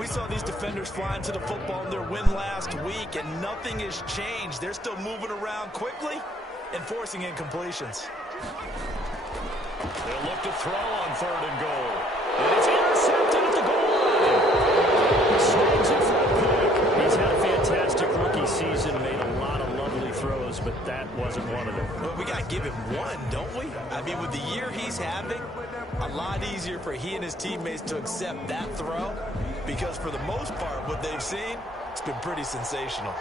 we saw these defenders flying to the football in their win last week, and nothing has changed. They're still moving around quickly and forcing incompletions. They'll look to throw on 3rd and goal. And it's intercepted at the goal line. Snags it for a pick. He's had a fantastic rookie season, made a lot of lovely throws, but that wasn't one of them. But we got to give him one, don't we? I mean, with the year he's having, a lot easier for he and his teammates to accept that throw, because for the most part, what they've seen, it's been pretty sensational.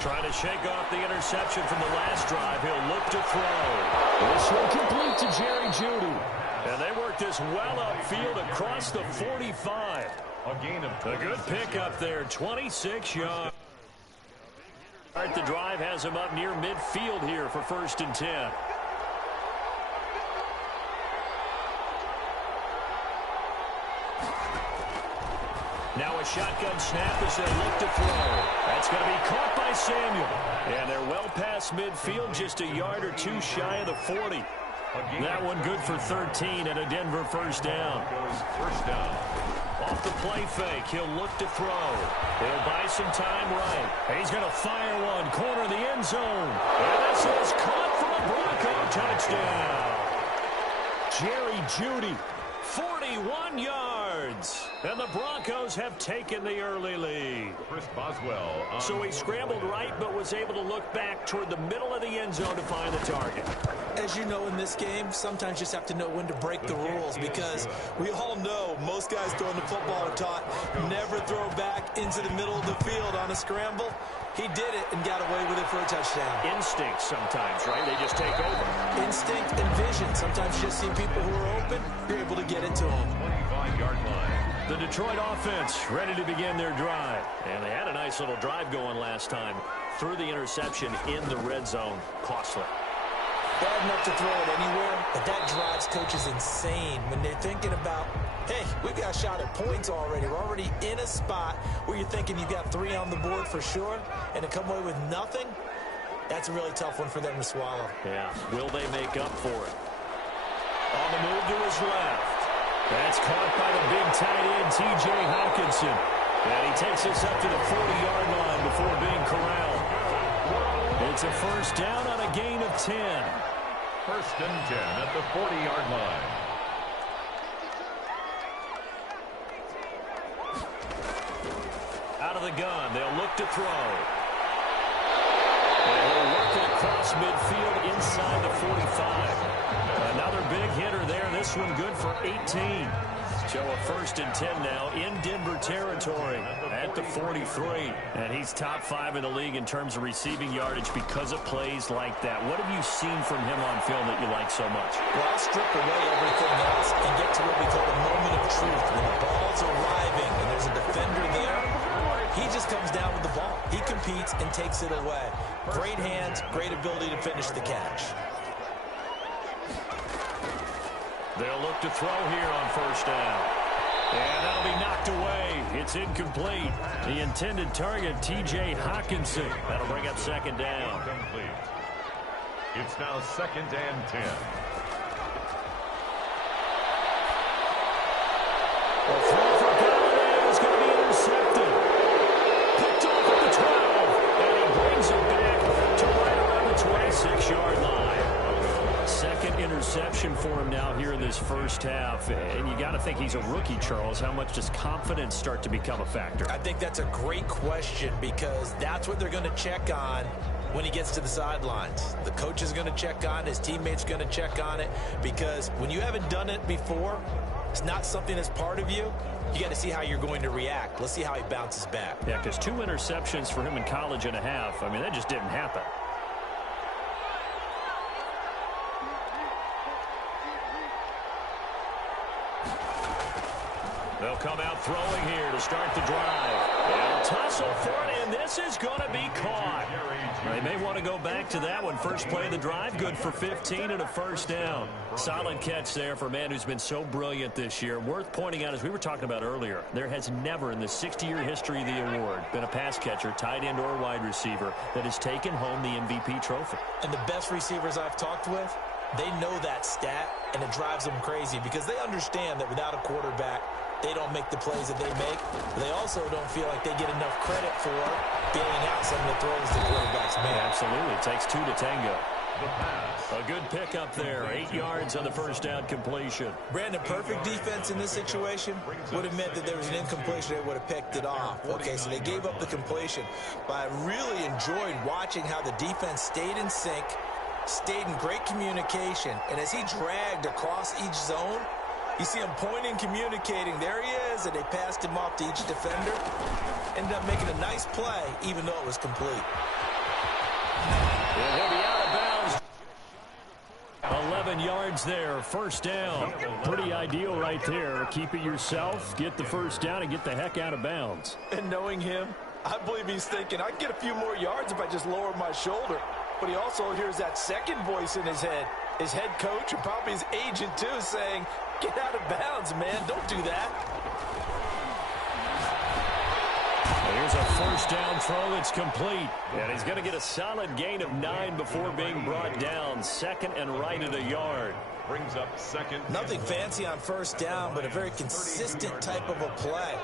Trying to shake off the interception from the last drive. He'll look to throw. This one complete to Jerry Jeudy. And they work this well upfield across the 45. A gain of a good pickup there, 26 yards. The drive has him up near midfield here for 1st and 10. Now a shotgun snap as they look to throw. That's going to be caught by Samuel. And they're well past midfield, just a yard or two shy of the 40. That one good for 13 and a Denver 1st down. Off the play fake, he'll look to throw. He'll buy some time right. And he's going to fire one, corner of the end zone. And this is caught for a Bronco touchdown. Jerry Jeudy, 41 yards. And the Broncos have taken the early lead. Chris Boswell. So he scrambled right, but was able to look back toward the middle of the end zone to find the target. As you know, in this game, sometimes you just have to know when to break the rules, because we all know most guys throwing the football are taught never throw back into the middle of the field on a scramble. He did it and got away with it for a touchdown. Instinct sometimes, right? They just take over. Instinct and vision. Sometimes you just see people who are open, you're able to get it to them. 25-yard line. The Detroit offense ready to begin their drive. And they had a nice little drive going last time. Threw the interception in the red zone. Costly. Bad enough to throw it anywhere, but that drives coaches insane when they're thinking about, hey, we've got a shot at points already. We're already in a spot where you're thinking you've got 3 on the board for sure, and to come away with nothing, that's a really tough one for them to swallow. Yeah, will they make up for it? On the move to his left. That's caught by the big tight end, T.J. Hawkinson. And he takes us up to the 40-yard line before being corralled. It's a 1st down on a gain of 10. 1st and 10 at the 40-yard line. Out of the gun, they'll look to throw. And he'll work it across midfield inside the 45. Another big hitter there. This one good for 18. So a 1st and 10 now in Denver territory at the 43. And he's top 5 in the league in terms of receiving yardage because of plays like that. What have you seen from him on film that you like so much? Well, I'll strip away everything else and get to what we call the moment of truth. When the ball's arriving and there's a defender there, he just comes down with the ball. He competes and takes it away. Great hands, great ability to finish the catch. They'll look to throw here on 1st down. And that'll be knocked away. It's incomplete. The intended target, T.J. Hawkinson. That'll bring up 2nd down. Complete. It's now 2nd and 10. The throw for Galladay is going to be intercepted. Picked off at the 12. And he brings it back to right around the 26-yard line. 2nd interception for him now here in this 1st half. And you got to think he's a rookie, Charles. How much does confidence start to become a factor? I think that's a great question, because that's what they're going to check on when he gets to the sidelines. The coach is going to check on it. His teammates going to check on it, because when you haven't done it before, it's not something that's part of you. You got to see how you're going to react. Let's see how he bounces back. Yeah, because 2 interceptions for him in college and a half. I mean, that just didn't happen. They'll come out throwing here to start the drive. They'll tussle for it, and this is going to be caught. They may want to go back to that one. First play of the drive, good for 15 and a 1st down. Solid catch there for a man who's been so brilliant this year. Worth pointing out, as we were talking about earlier, there has never in the 60-year history of the award been a pass catcher, tight end, or wide receiver that has taken home the MVP trophy. And the best receivers I've talked with, They know that stat, and it drives them crazy because they understand that without a quarterback, they don't make the plays that they make. But they also don't feel like they get enough credit for bailing out some of the throws the quarterbacks make. Absolutely. It takes two to tango. A good pickup there. 8 yards on the first down completion. Brandon, perfect defense in this situation would have meant that there was an incompletion. They would have picked it off. Okay, so they gave up the completion. But I really enjoyed watching how the defense stayed in sync, stayed in great communication. And as he dragged across each zone, you see him pointing, communicating. There he is, and they passed him off to each defender. Ended up making a nice play, even though it was complete. He'll be out of bounds. 11 yards there, first down. Pretty ideal right there. Keep it yourself, get the first down, and get the heck out of bounds. And knowing him, I believe he's thinking, I can get a few more yards if I just lower my shoulder. But he also hears that second voice in his head. His head coach and probably his agent, too, saying, get out of bounds, man. Don't do that. Here's a first down throw that's complete. And he's going to get a solid gain of 9 before being brought down. Second and right at a yard. Brings up second. Nothing fancy on first down, but a very consistent type of a play.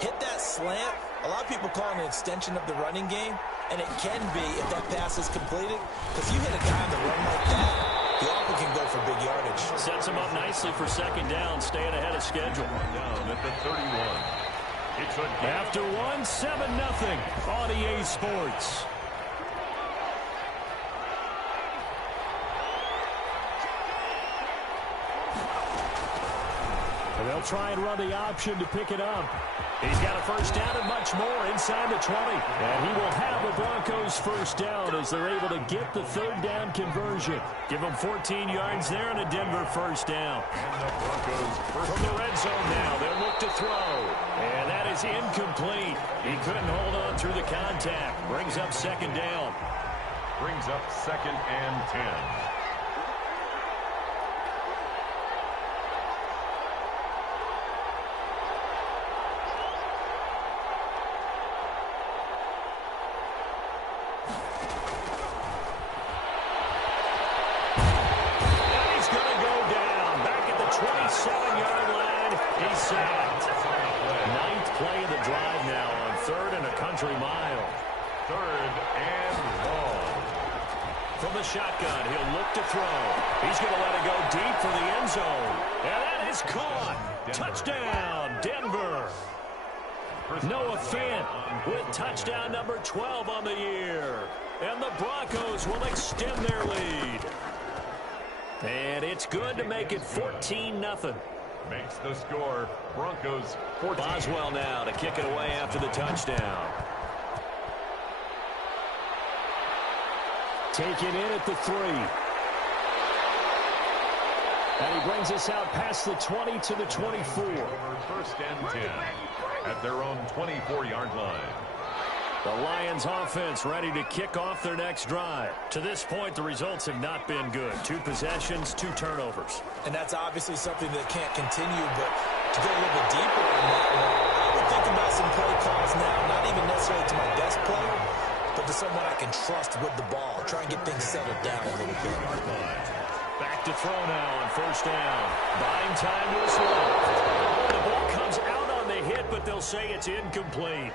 Hit that slant. A lot of people call it an extension of the running game, and it can be if that pass is completed. Because you hit a guy on the run like that, he often can go for big yardage. Sets him up nicely for second down, staying ahead of schedule. Down at the 31. It's a After 1, 7-0 on EA Sports. And they'll try and run the option to pick it up. He's got a first down and much more inside the 20. And he will have the Broncos first down as they're able to get the third down conversion. Give them 14 yards there and a Denver first down. And the Broncos From the red zone now, they'll look to throw. And that is incomplete. He couldn't hold on through the contact. Brings up second down. brings up second and 10. Shotgun. He'll look to throw. He's going to let it go deep for the end zone. And that is caught. Touchdown, Denver. Noah Fant with touchdown number 12 on the year. And the Broncos will extend their lead. And it's good to make it 14-0. Makes the score. Broncos 14. Boswell now to kick it away after the touchdown. Taken in at the 3. And he brings us out past the 20 to the 24. First and 10 at their own 24-yard line. The Lions offense ready to kick off their next drive. To this point, the results have not been good. 2 possessions, 2 turnovers. And that's obviously something that can't continue, but to go a little bit deeper on that one, I would think about some play calls now, not even necessarily to my best player, but to someone I can trust with the ball. Try and get things settled down a little bit. Back to throw now on first down. Buying time to his left. The ball comes out on the hit, but they'll say it's incomplete.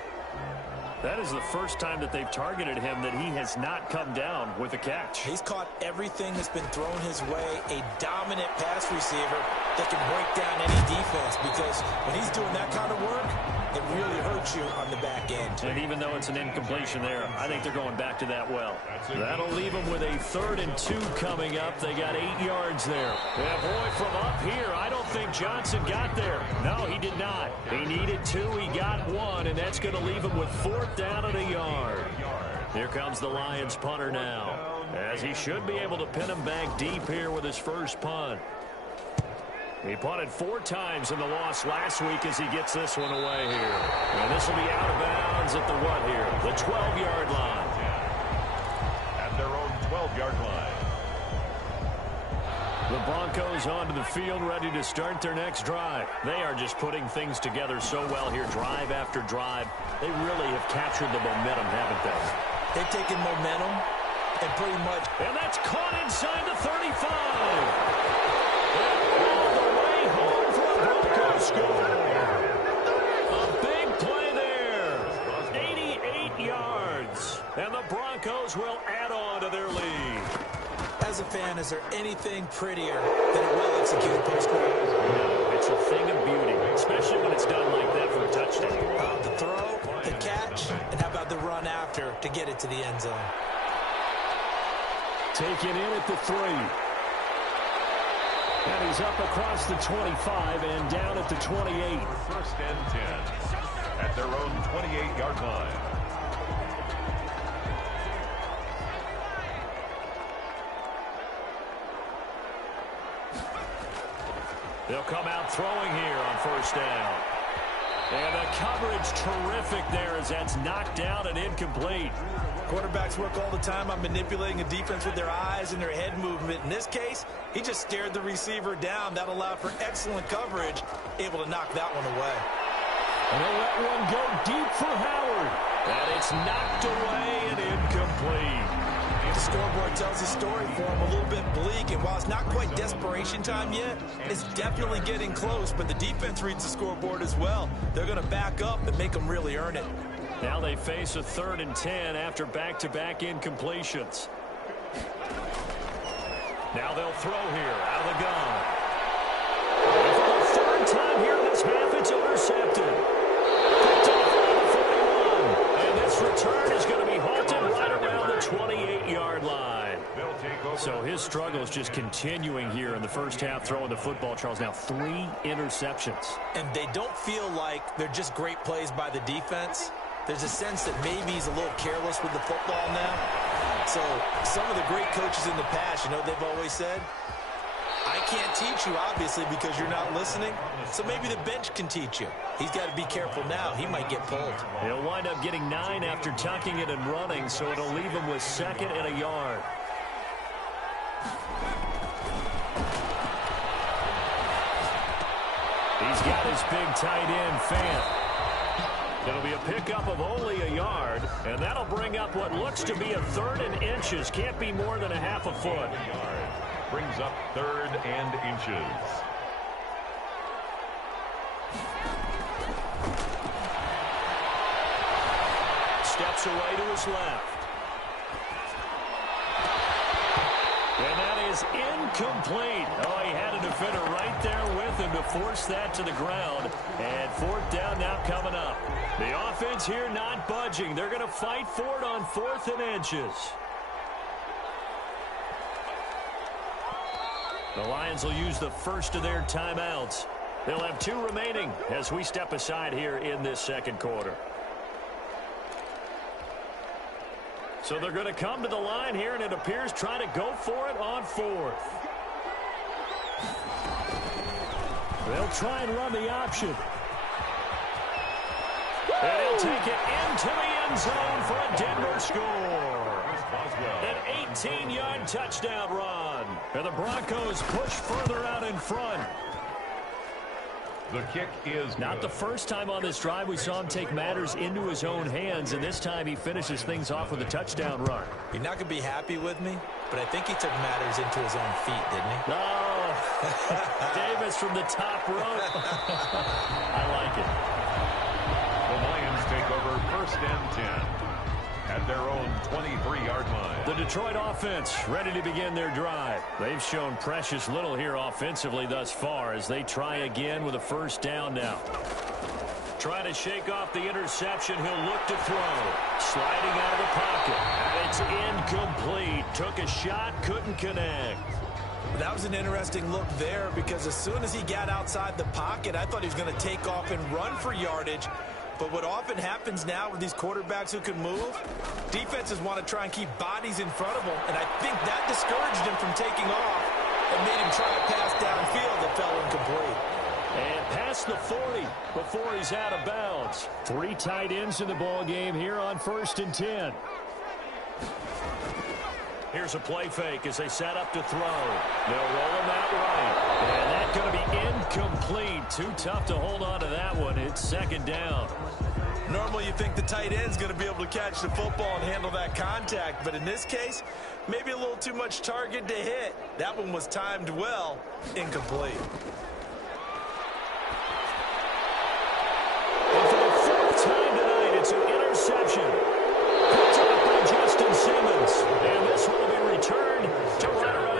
That is the first time that they've targeted him that he has not come down with a catch. He's caught everything that's been thrown his way. A dominant pass receiver that can break down any defense, because when he's doing that kind of work, it really hurts you on the back end. And even though it's an incompletion there, I think they're going back to that well. That'll leave them with a 3rd and 2 coming up. They got 8 yards there. Yeah, boy, from up here, I don't think Johnson got there. No, he did not. He needed 2. He got 1, and that's going to leave him with 4th down at a yard. Here comes the Lions punter now, as he should be able to pin him back deep here with his first punt. He punted 4 times in the loss last week as he gets this one away here. And this will be out of bounds at the what here? The 12-yard line. At their own 12-yard line. The Broncos onto the field, ready to start their next drive. They are just putting things together so well here, drive after drive. They really have captured the momentum, haven't they? They've taken momentum and pretty much... And that's caught inside the 35. as a fan, is there anything prettier than a well-executed post route? No, it's a thing of beauty, especially when it's done like that for a touchdown. The throw, the catch, and how about the run after to get it to the end zone? Taken in at the 3. And he's up across the 25 and down at the 28. First and 10 at their own 28-yard line. They'll come out throwing here on first down. And the coverage terrific there as that's knocked down and incomplete. Quarterbacks work all the time on manipulating a defense with their eyes and their head movement. In this case, he just stared the receiver down. That allowed for excellent coverage, able to knock that one away. And they'll let one go deep for Howard. And it's knocked away and incomplete. The scoreboard tells the story for him, a little bit bleak, and while it's not quite desperation time yet, it's definitely getting close, but the defense reads the scoreboard as well. They're going to back up and make them really earn it. Now they face a 3rd and 10 after back-to-back incompletions. Now they'll throw here out of the gun. And for the 3rd time here in this half, it's intercepted. Picked off around the 41. And this return is going to be halted right around the 28-yard line. So his struggle is just continuing here in the first half, throwing the football, Charles. Now 3 interceptions. And they don't feel like they're just great plays by the defense. There's a sense that maybe he's a little careless with the football now. So some of the great coaches in the past, you know, they've always said, I can't teach you, obviously, because you're not listening. So maybe the bench can teach you. He's got to be careful now. He might get pulled. He'll wind up getting 9 after tucking it and running, so it'll leave him with 2nd and a yard. He's got his big tight end, Fant. It'll be a pickup of only a yard, and that'll bring up what looks to be a 3rd and inches. Can't be more than a half a foot. Brings up 3rd and inches. Steps away to his left. And that is incomplete. Oh, he had a defender right there with him to force that to the ground. And 4th down now coming up. The offense here not budging. They're going to fight for it on 4th and inches. The Lions will use the first of their timeouts. They'll have 2 remaining as we step aside here in this 2nd quarter. So they're going to come to the line here, and it appears trying to go for it on 4th. They'll try and run the option. And he'll take it into the end zone for a Denver score. An 18-yard touchdown run. And the Broncos push further out in front. The kick is not the first time on this drive we saw him take matters into his own hands, and this time he finishes things off with a touchdown run. You're not going to be happy with me, but I think he took matters into his own feet, didn't he? Oh, Davis from the top rope. I like it. The Lions take over 1st and 10 at their own 23-yard line. The Detroit offense ready to begin their drive. They've shown precious little here offensively thus far as they try again with a 1st down now. Trying to shake off the interception. He'll look to throw. Sliding out of the pocket. And it's incomplete. Took a shot, couldn't connect. That was an interesting look there because as soon as he got outside the pocket, I thought he was going to take off and run for yardage. But what often happens now with these quarterbacks who can move, defenses want to try and keep bodies in front of them, and I think that discouraged him from taking off and made him try a pass downfield that fell incomplete. And past the 40 before he's out of bounds. 3 tight ends in the ball game here on 1st and 10. Here's a play fake as they set up to throw. They'll roll him out right. And that's going to be incomplete. Too tough to hold on to that one. It's 2nd down. Normally you think the tight end's going to be able to catch the football and handle that contact, but in this case, maybe a little too much target to hit. That one was timed well, incomplete. And for the 4th time tonight, it's an interception. Picked up by Justin Simmons. And this one will be returned to right around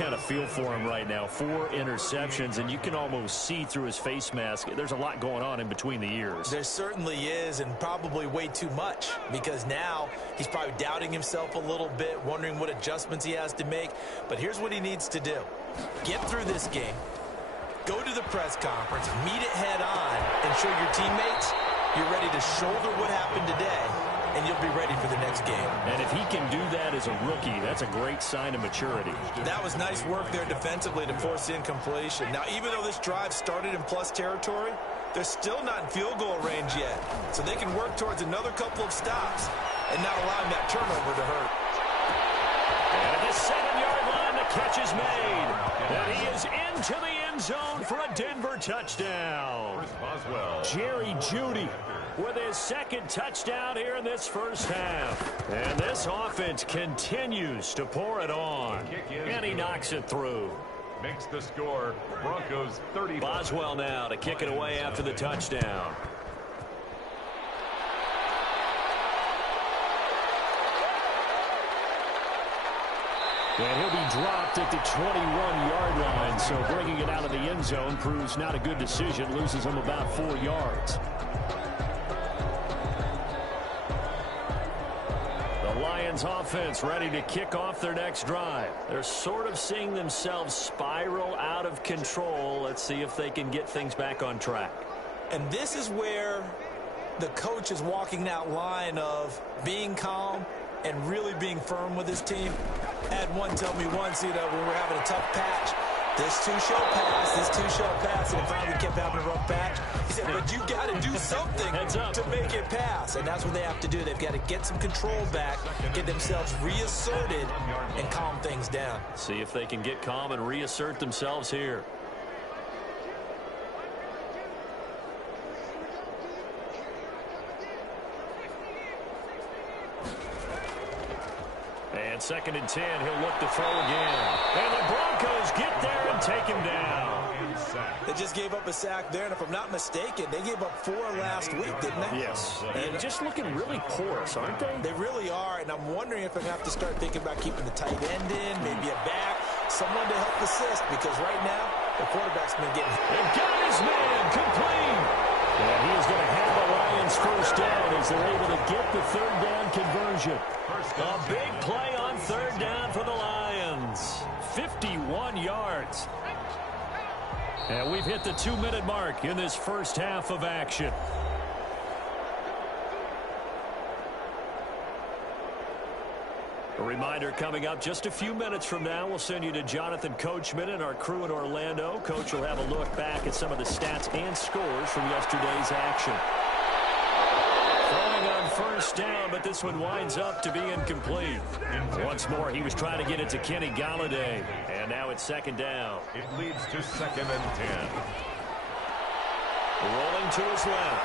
kind of feel for him right now. 4 interceptions, and you can almost see through his face mask. There's a lot going on in between the ears. There certainly is, and probably way too much, because now he's probably doubting himself a little bit, wondering what adjustments he has to make. But here's what he needs to do. Get through this game, go to the press conference, meet it head on, and show your teammates you're ready to shoulder what happened today, and you'll be ready for the next game. And if he can do that as a rookie, that's a great sign of maturity. That was nice work there defensively to force the incompletion. Now, even though this drive started in plus territory, they're still not in field goal range yet. So they can work towards another couple of stops and not allowing that turnover to hurt. And at the 7-yard line, the catch is made. And he is into the end zone for a Denver touchdown. Jerry Jeudy with his second touchdown here in this first half. And this offense continues to pour it on. And he knocks it through. Makes the score Broncos 30. Boswell now to kick it away after the touchdown. And he'll be dropped at the 21-yard line, so bringing it out of the end zone proves not a good decision, loses him about 4 yards. The Lions offense ready to kick off their next drive. They're sort of seeing themselves spiral out of control. Let's see if they can get things back on track. And this is where the coach is walking that line of being calm and really being firm with his team. I had one tell me once, when we're having a tough patch, this two shall pass, and finally kept having a rough patch. He said, but you got to do something to make it pass, and that's what they have to do. They've got to get some control back, get themselves reasserted, and calm things down. See if they can get calm and reassert themselves here. And 2nd and 10, he'll look to throw again. And the Broncos get there and take him down. They just gave up a sack there, and if I'm not mistaken, they gave up 4 last week, didn't they? Yes. And just looking really porous, aren't they? They really are, and I'm wondering if I'm going to have to start thinking about keeping the tight end in, maybe a back, someone to help assist, because right now, the quarterback's been getting hit. And got his man complete. And he is going to have the Lions first down as they're able to get the 3rd down conversion. A big play on 3rd down for the Lions. 51 yards. And we've hit the 2-minute mark in this first half of action. A reminder coming up just a few minutes from now, we'll send you to Jonathan Coachman and our crew in Orlando. Coach will have a look back at some of the stats and scores from yesterday's action. Throwing on 1st down, but this one winds up to be incomplete. Once more, he was trying to get it to Kenny Golladay. And now it's 2nd down. It leads to 2nd and 10. Rolling to his left.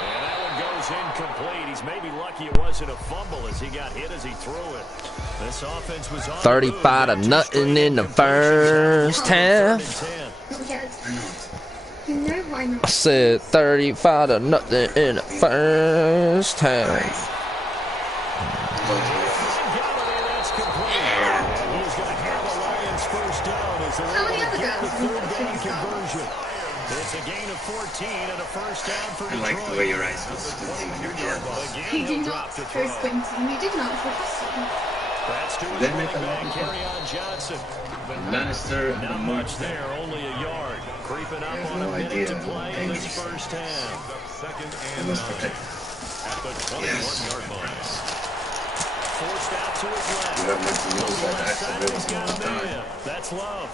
And that one goes incomplete. He's maybe lucky it wasn't a fumble as he got hit as he threw it. This offense was on 35-0 in the first half. I said 35-0 in the first half. That's complete. And he's going to have the Lions first down as they're able to get the 3rd down conversion. It's a gain of 14 and a first down for Detroit. I like the way your eyes look. He did not for Squinting. He did not for Hustle. That's to his running back, Kerryon Johnson. Lannister Not much there, only a yard. Creeping up on a minute to play in this first half. 2nd and 9 at the 21-yard line. Forced out to his left. You have He's got a man. That's Love.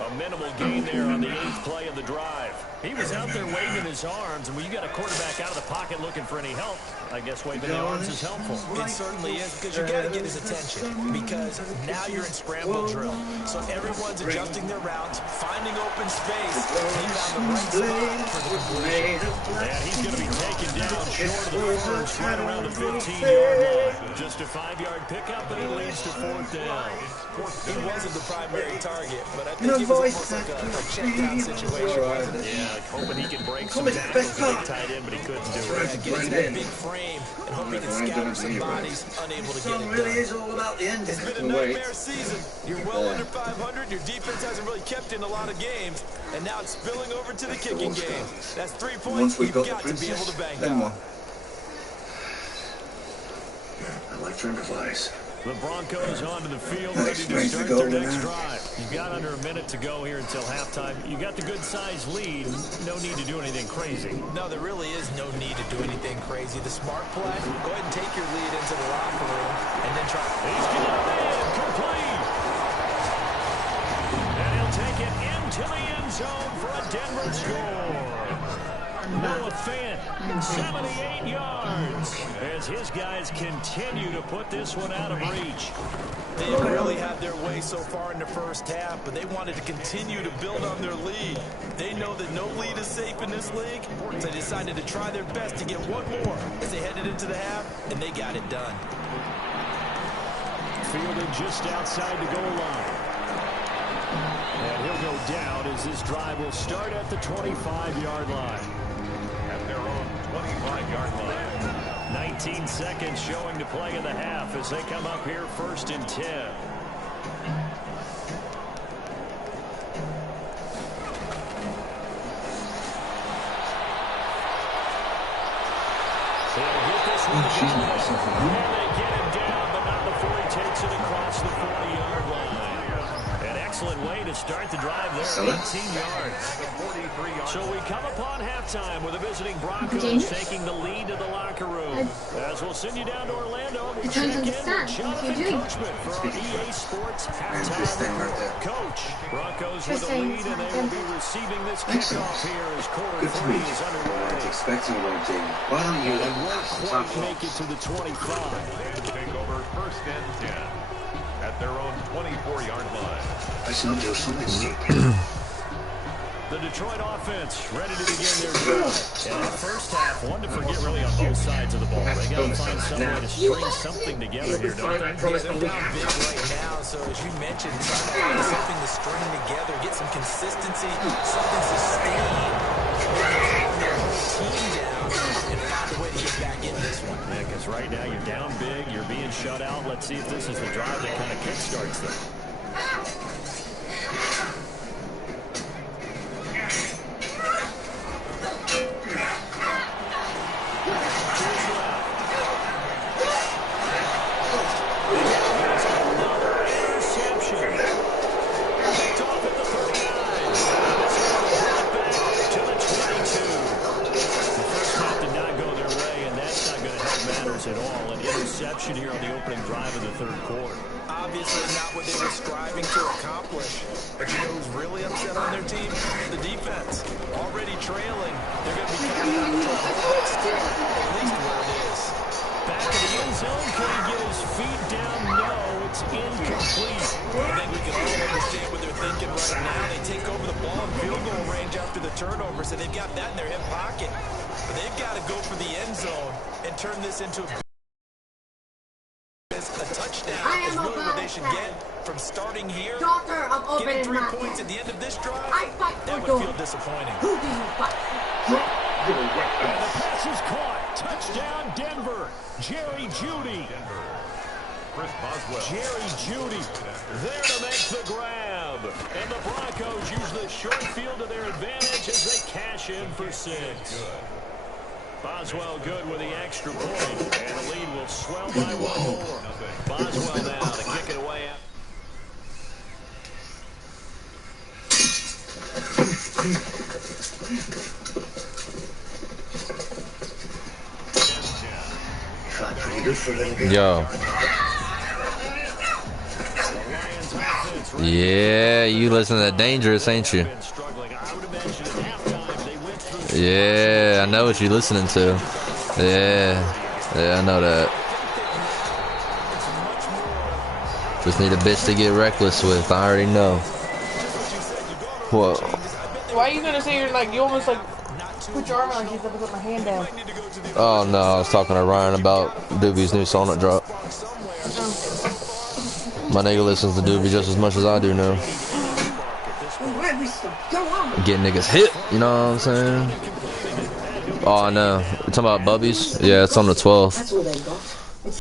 A minimal gain there on the 8th play of the drive. He was out there waving his arms, and when you got a quarterback out of the pocket looking for any help, I guess waving the arms is helpful. It certainly is, because you got to get his attention, because now you're in scramble drill. So everyone's adjusting their routes, finding open space. He found the right spot for the completion. And he's going to be taken down short of the first, right around the 15-yard line. Just a 5-yard pickup, and it leads to 4th down. He wasn't the primary target, but I think if almost like a check down situation. Yeah, like hoping he can break some tackles and get tight end, but he couldn't do it. Get into that big frame and hope he can scatter some bodies, unable to get it done. It's all about the end. It's been a nightmare season. You're well under 500. Your defense hasn't really kept in a lot of games, and now it's spilling over to the kicking game. That's 3 points you've got to be able to bank on. I like dragonflies. The Broncos onto the field, ready to start their next drive. You've got under a minute to go here until halftime. You got the good-sized lead. No need to do anything crazy. No, there really is no need to do anything crazy. The smart play, go ahead and take your lead into the locker room and then try. He's got it in, complete. And he'll take it into the end zone for a Denver score. Noah Fant, 78 yards, as his guys continue to put this one out of reach. They really had their way so far in the first half, but they wanted to continue to build on their lead. They know that no lead is safe in this league, so they decided to try their best to get one more as they headed into the half, and they got it done. Fielded just outside the goal line. And he'll go down as this drive will start at the 25-yard line. At their own 25-yard line. 19 seconds showing to play in the half as they come up here 1st and 10. They'll get this one going. And they get him down, but not before he takes it across the 40-yard line. An excellent way to start the drive there, 18 yards. So we come upon halftime with the visiting Broncos taking the lead to the locker room. As we'll send you down to Orlando, we'll check in with Jonathan Coachman for our EA Sports halftime report. Coach, Broncos with the lead, and they will be receiving this kickoff here as quarter 3 is underway. Expecting one, Jamie. Why don't you And won't quite make it to the 25. Take over 1st and 10 at their own 24-yard line. I should do something. The Detroit offense ready to begin their drive. And in the first half, one to forget really on both sides of the ball. They got to find some way to string something together here, don't they? Yeah, they're down big right now, so as you mentioned, trying to find something to string together, get some consistency, something sustained, calm their whole team down, and find a way to get back in this one. Yeah, because right now you're down big, you're being shut out. Let's see if this is the drive that kind of kickstarts them. At all, an interception here on the opening drive of the 3rd quarter. Obviously not what they were striving to accomplish. But you know who's really upset on their team? The defense. Already trailing. They're going to be coming out of trouble. Still, at least where it is. Back in the end zone. Can he get his feet down? No, it's incomplete. I think we can all understand what they're thinking right now. They take over the ball in field goal range after the turnover, so they've got that in their hip pocket. But they've got to go for the end zone and turn this into a touchdown is really what they should get from starting here. Getting 3 points at the end of this drive, that would feel disappointing. And the pass is caught. Touchdown, Denver. Jerry Jeudy. Chris Boswell. Jerry Jeudy there to make the grab. And the Broncos use the short field to their advantage as they cash in for 6. Boswell good with the extra point, and the lead will swell by 1 more. Boswell now to kick it away out. Yo. Yeah, you listen to Dangerous, ain't you? Yeah, I know what you're listening to. Yeah, I know that. Just need a bitch to get reckless with. I already know. Whoa. Why are you gonna say you're like, you almost like put your arm out like you're gonna put my hand down? Oh no, I was talking to Ryan about Doobie's new song that dropped. My nigga listens to Doobie just as much as I do now. Get niggas hit, you know what I'm saying? Oh, no. You're talking about Bubbies? Yeah, it's on the 12th. That's all they got.